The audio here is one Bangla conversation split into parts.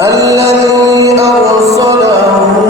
الذي أرسله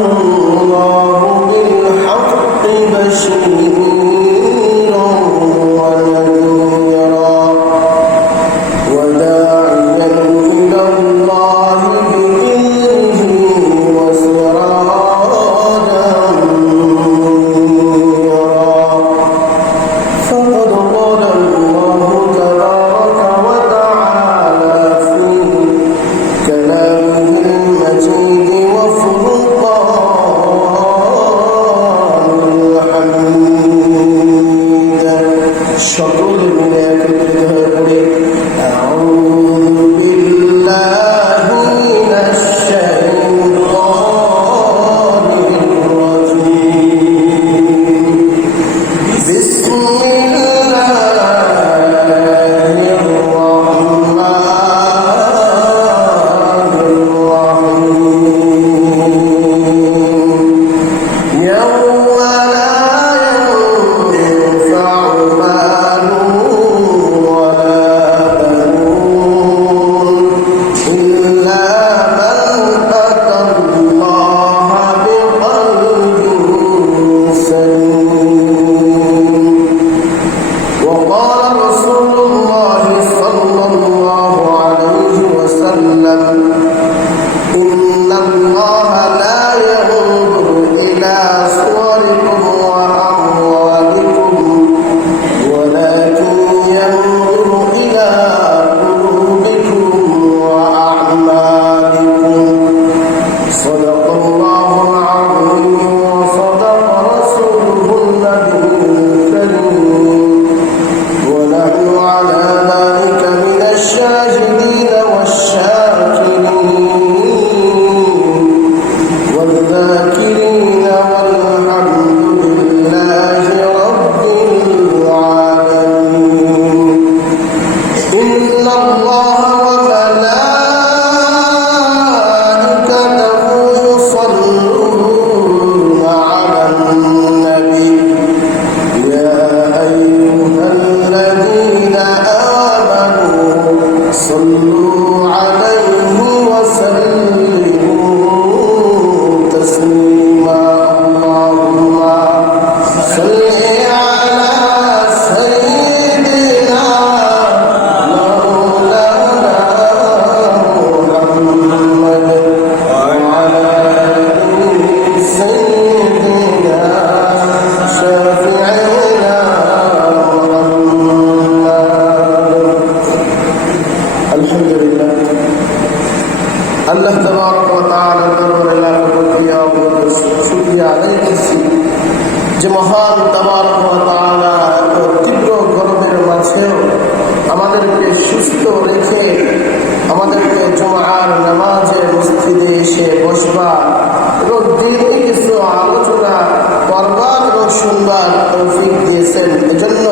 শুনবার তৌফিক দিয়েছেন। এজন্য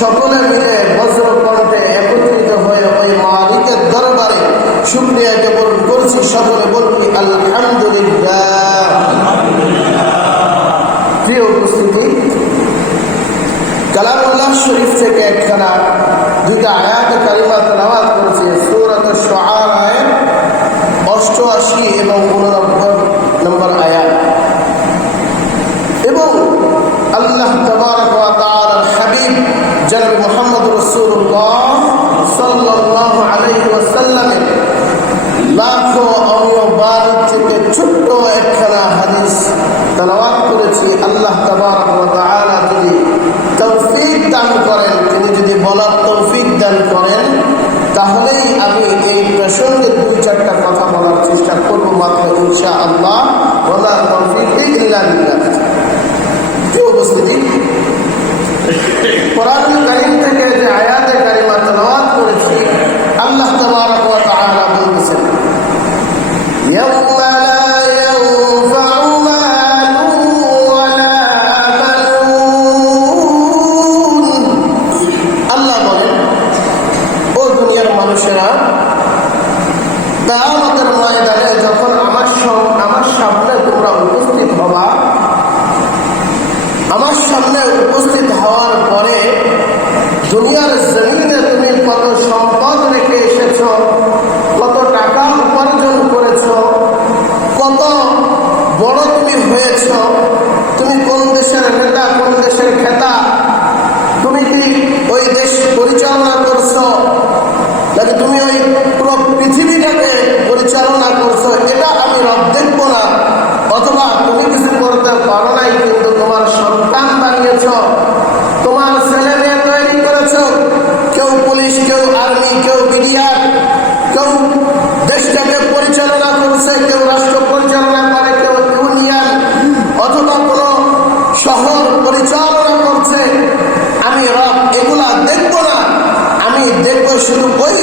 সকলে মিলে বজ্রকণ্ঠে একত্রিত হয়ে ওই মালিকের দরবারে শুক্রিয়া জ্ঞাপন করছি। সকলে বলছি আলহামদুলিল্লাহ। প্রিয় উপস্থিতি, কালামুল্লাহ শরীফ থেকে একখানা দুইটা আয়াত কালিমা তালাওয়া তাহলেই আমি এই প্রসঙ্গে দুই চারটা কথা বলার চেষ্টা করব মাত্র ইনশা আল্লাহ বলার তৌফিক ইল্লা বড় তুমি হয়েছ, তুমি কোন দেশের নেতা, কোন দেশের খেতা? তুমি কি ওই দেশ পরিচালনা করছ? নাকি তুমি ওই পুরো পৃথিবীটাকে পরিচালনা করছ এটা আমি রব দেখব না অথবা তুমি কিছু করতে পারো নাই কিন্তু তোমার সন্তান বানিয়েছ তোমার ছেলে মেয়ে তৈরি করেছ কেউ পুলিশ কেউ আর্মি কেউ বিডিআর কেউ দেশটাকে পরিচালনা করছে কেউ রাষ্ট্র পরিচালনা করে কেউ ইউনিয়ন অথবা কোনো শহর পরিচালনা করছে আমি রব এগুলা দেখব না আমি দেখব শুধু ওই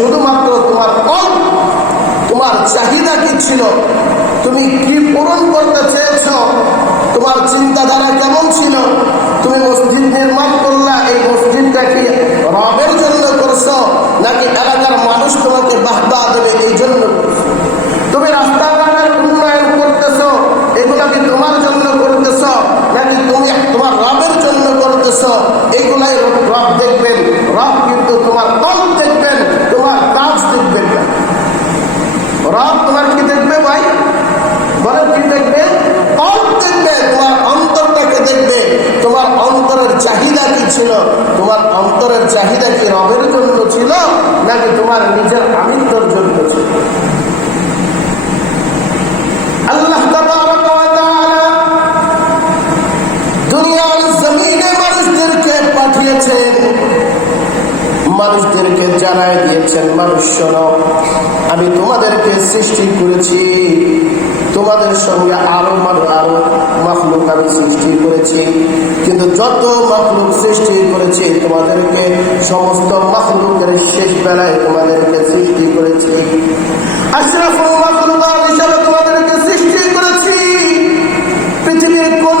শুধুমাত্র তোমার কল্প তোমার চাহিদা কি ছিল? তুমি কি পূরণ করতে চেয়েছ? তোমার চিন্তাধারা কেমন ছিল? তুমি মসজিদ নির্মাণ করলা, এই মসজিদটা কি রবের জন্য করছ, নাকি এলাকার মানুষ তোমাকে বাহবা দেবে এই জন্য? তুমি রাস্তাঘাটের উন্নয়ন করতেছো, এগুলা কি তোমার জন্য করতেছ, নাকি তুমি তোমার রবের জন্য করতেছ এগুলাই রব দেখবেন রব কিন্তু তোমার কল দেখবেন তোমার কাজ দেখবেন না রব তোমার কি দেখবে ভাই? বলেন, কি দেখবে? কল দেখবে, তোমার অন্তরটাকে দেখবে। তোমার অন্তরের চাহিদা কি ছিল? তোমার অন্তরের চাহিদা কি রবের জন্য ছিল? নাকি তোমার নিজের আমিত্বর মানুষদেরকে জানাই দিয়েছেন, মানুষ আমি তোমাদেরকে সৃষ্টি করেছি। তোমাদের সঙ্গে আরও মানুষ, আরও মাখলুক আমি সৃষ্টি করেছি। কিন্তু যত মাখলুক সৃষ্টি করেছি, তোমাদেরকে সমস্ত মাখলুকের শেষ বেলায় তোমাদেরকে সৃষ্টি করেছি। আশরাফুল মাখলুকাত হিসাবে তোমাদেরকে সৃষ্টি করেছি। পৃথিবীর কোন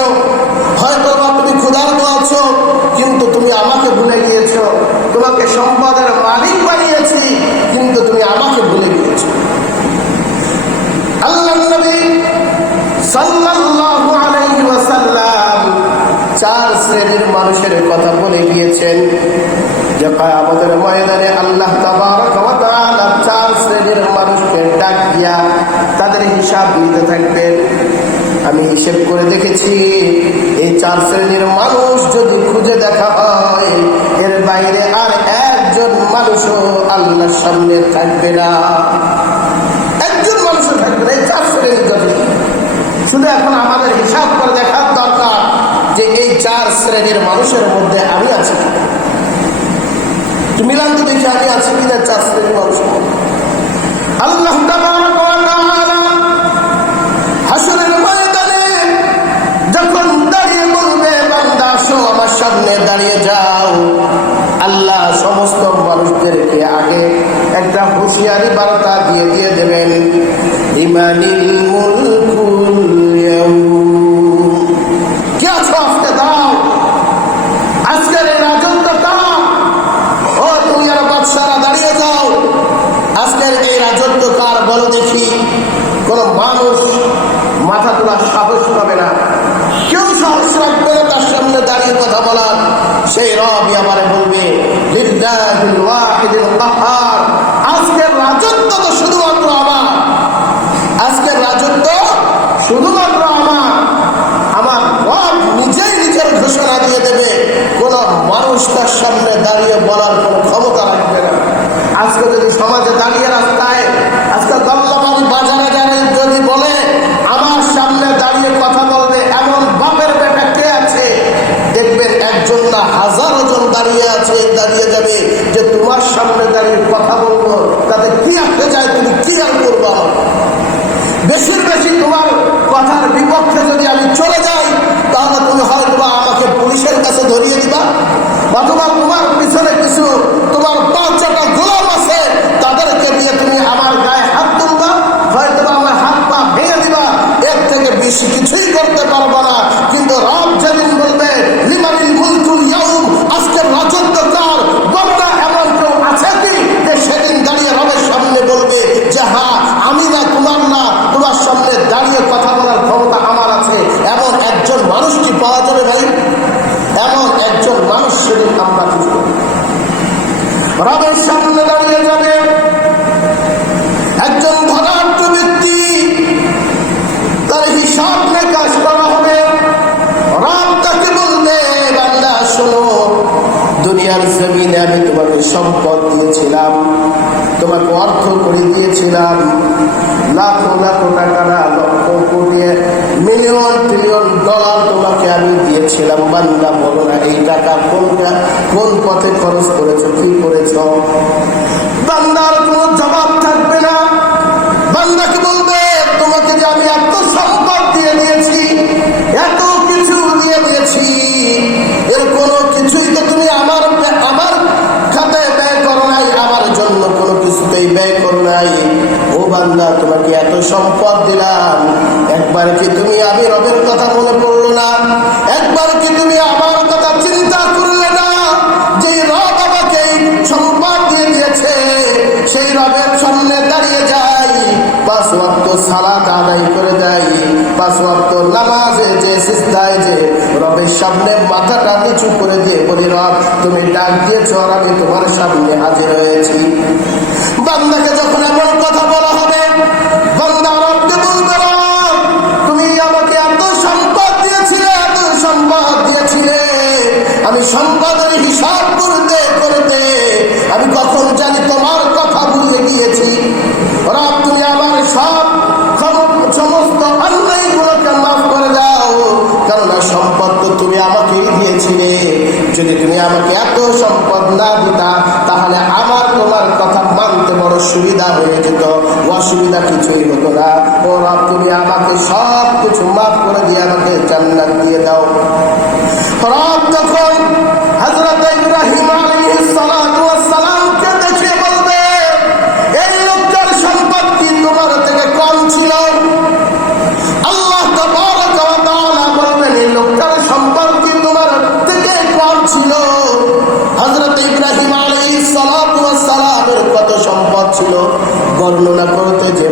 গিয়েছ হয়তো বা তুমি ক্ষুধার্ত আছো, কিন্তু তুমি আমাকে ভুলে গিয়েছ। তোমাকে সম্পদের মালিক বানিয়েছি, কিন্তু তুমি আমাকে ভুলে গিয়েছ। আল্লাহ নবী সাল্লাল্লাহু আলাইহি চার শ্রেণির মানুষের কথা বলে গিয়েছেন, যে আমাদের ময়দানে আল্লাহ তাবারক ওয়া তাআলা চার শ্রেণির মানুষকে ডাক দিয়া তাদের হিসাব দিতে থাকবেন। আমি হিসেব করে দেখেছি এই চার শ্রেণির মানুষ যদি খুঁজে দেখা হয়, এর বাইরে আর একজন মানুষও আল্লাহর সামনে থাকবে না। একজন মানুষও থাকবে না, এই চার শ্রেণির যথেষ্ট শুধু এখন আমাদের হিসাব করে দেখার দরকার যে এই চার শ্রেণির মানুষের মধ্যে আমি আছি মিলান তো দেখি আমি আছি কিনা চার শ্রেণির মানুষের মধ্যে। আল্লাহ তাবারক ওয়া তাআলা হাসরের ময়দানে সামনে দাঁড়িয়ে যাও। আল্লাহ সমস্ত মানুষদেরকে আগে একটা হুঁশিয়ারি বার্তা দিয়ে দিয়ে দেবেন। ইমানিল মুলকুল সেই রবি আমার বলবে লিল্লাহিল ওয়াহিদিল আমরা খুঁজব রবের সামনে দাঁড়িয়ে যাবে একজন ধনাঢ্য ব্যক্তি, তার হিসাব নিকাশ করা হবে। রাম তাকে বলবে, বান্দা, শোনো, দুনিয়ার জমিনে আমি তোমাকে সম্পদ দিয়েছিলাম, তোমাকে অর্থ করে দিয়েছিলাম। লাখো লাখো টাকা তোমাকে আমি দিয়েছিলাম, বান্দা, বলো না এই টাকা কোনটা, কোন পথে খরচ করেছ, কি করেছ? বান্দার কোনো জবাব থাকবে না। বান্দাকে বলবে, তোমাকে যে আমি এত সম্পদ দিয়ে দিয়েছি, এত কিছু দিয়ে দিয়েছি, এর কোনো কিছুই তো তুমি আমার আমার খাতায় ব্যয় করো নাই, আমার জন্য কোনো কিছুতেই ব্যয় করো নাই। ও বান্দা, তোমাকে এত সম্পদ দিলাম। একবার কি তুমি আমি রবের কথা মনে সালাত আদায় করে দেয়। পাঁচ নামাজে যে সিস্তায় যে রবের সামনে মাথাটা নিচু করে দিয়ে বলি, রব, তুমি ডাক দিয়েছ আর আমি তোমার সামনে হাজির হয়েছি। বান্দাকে যখন এমন যদি তুমি আমাকে এত সম্পদ না দিতা, তাহলে আমার তোমার কথা মানতে বড় সুবিধা হয়ে যেত। অসুবিধা কিছুই হতো না। ও রব, তুমি আমাকে সব কিছু মাফ করে দিয়ে আমাকে জান্নাত দিয়ে দাও।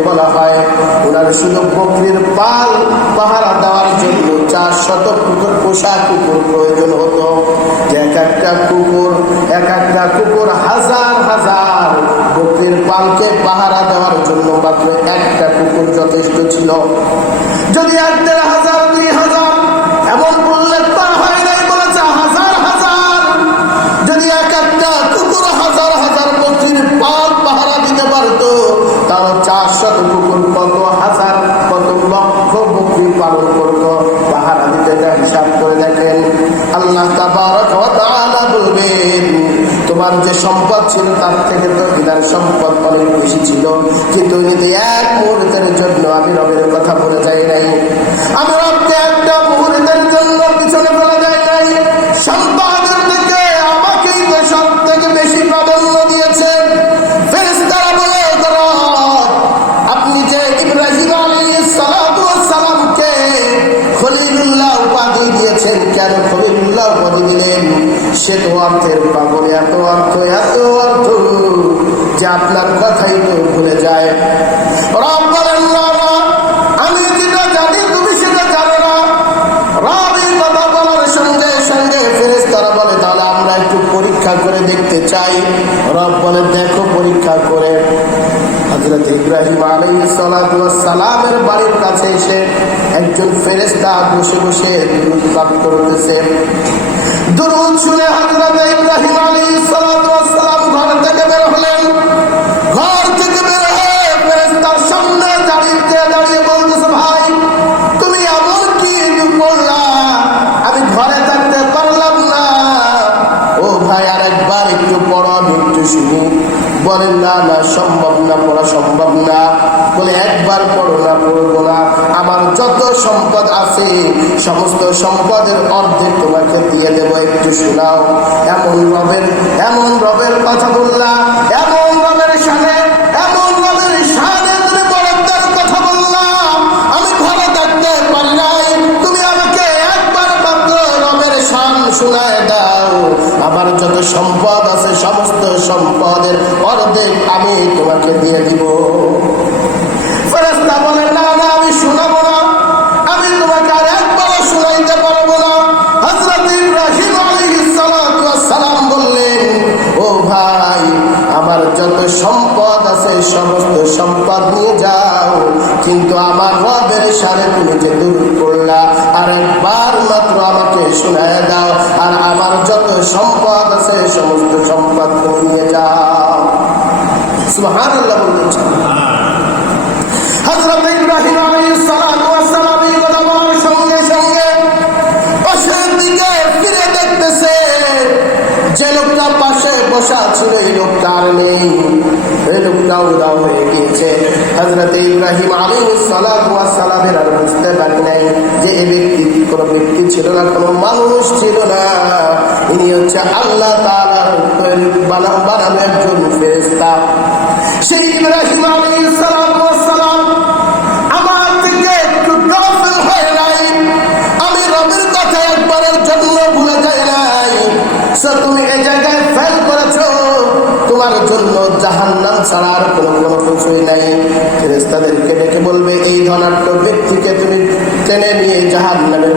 বলা হয়। ওনার শুধু বকরির পাল পাহারা দেওয়ার জন্য চার শত কুকুর, পোষা কুকুর প্রয়োজন হতো। এক একটা কুকুর, এক একটা কুকুর হাজার হাজার বকরির পালকে পাহারা দেওয়ার জন্য মাত্র একটা কুকুর যথেষ্ট ছিল। যদি এক দেড় তাহলে চার শত কত হাজার, কত লক্ষ বকরি পালন করতো। পাহারা দিতে হিসাব করে দেখেন, আল্লাহ তাবারক বলবেন, তোমার যে সম্পদ ছিল তার থেকে তো ইনার সম্পদ অনেক বেশি ছিল। কিন্তু যদি এক মুহূর্তের জন্য সে তো অর্থের পাগল, এত অর্থ এত অর্থ যে আপনার কথাই তো ভুলে যায়। আমি যেটা জানি, তুমি সেটা না। সঙ্গে সঙ্গে ফেরেশতারা বলে, তাহলে আমরা একটু পরীক্ষা করে দেখতে চাই। রব বলে, দেখো পরীক্ষা করে। ইব্রাহিম আলী সালামের বাড়ির কাছে এসে একজন ফেরেস্তা বসে বসে দুরুদ পাঠ করতেছে। দুরুদ শুনে হজরত ইব্রাহিম আলী সালাম সম্পদ আছে সমস্ত সম্পদের অর্ধেক তোমাকে দিয়ে দেবো একটু শোনাও এমন রবের এমন রবের কথা বললা, এমন রবের সামনে এমন রবের কথা বললা। আমি ঘরে থাকতে পারি নাই, তুমি আমাকে একবার রবের শান শোনায় দাও। যত সম্পদ আছে, সমস্ত সম্পদের সম্পদ আছে সমস্ত সম্পদ নিয়ে যাও। কিন্তু আমার রবের সারে তুমি যে দূর করলা আর একবার মাত্র আমাকে শোনায় দাও, আর আমার যত সম্পদ আছে সমস্ত সম্পদ নিয়ে যাও। সুবহানাল্লাহ বলতেছেন হযরত ইব্রাহিম আলাইহিস সালাম এই কথা বলার সঙ্গে সঙ্গে পাশের দিকে ফিরে দেখতেছে যে লোকটা পাশে বসা ছিল এই লোকটা আর নেই। এই লোকটা উদাও হয়ে গিয়েছে। হযরত ইব্রাহিম ওয়াস সালামের আর বুঝতে পারি নাই যে এই ব্যক্তি, কোনো ব্যক্তি ছিল না, কোনো মানুষ ছিল না। ইনি হচ্ছে আল্লাহ তৈরি বানানো একজন ফেরেশতা। সেই ইব্রাহিম আলাইহিস ছাড়া কোনো কোনো কিছুই নাই। ফেরেস্তাদেরকে ডেকে বলবে, এই ধনাঢ্য ব্যক্তিকে তুমি টেনে নিয়ে জাহান্নামের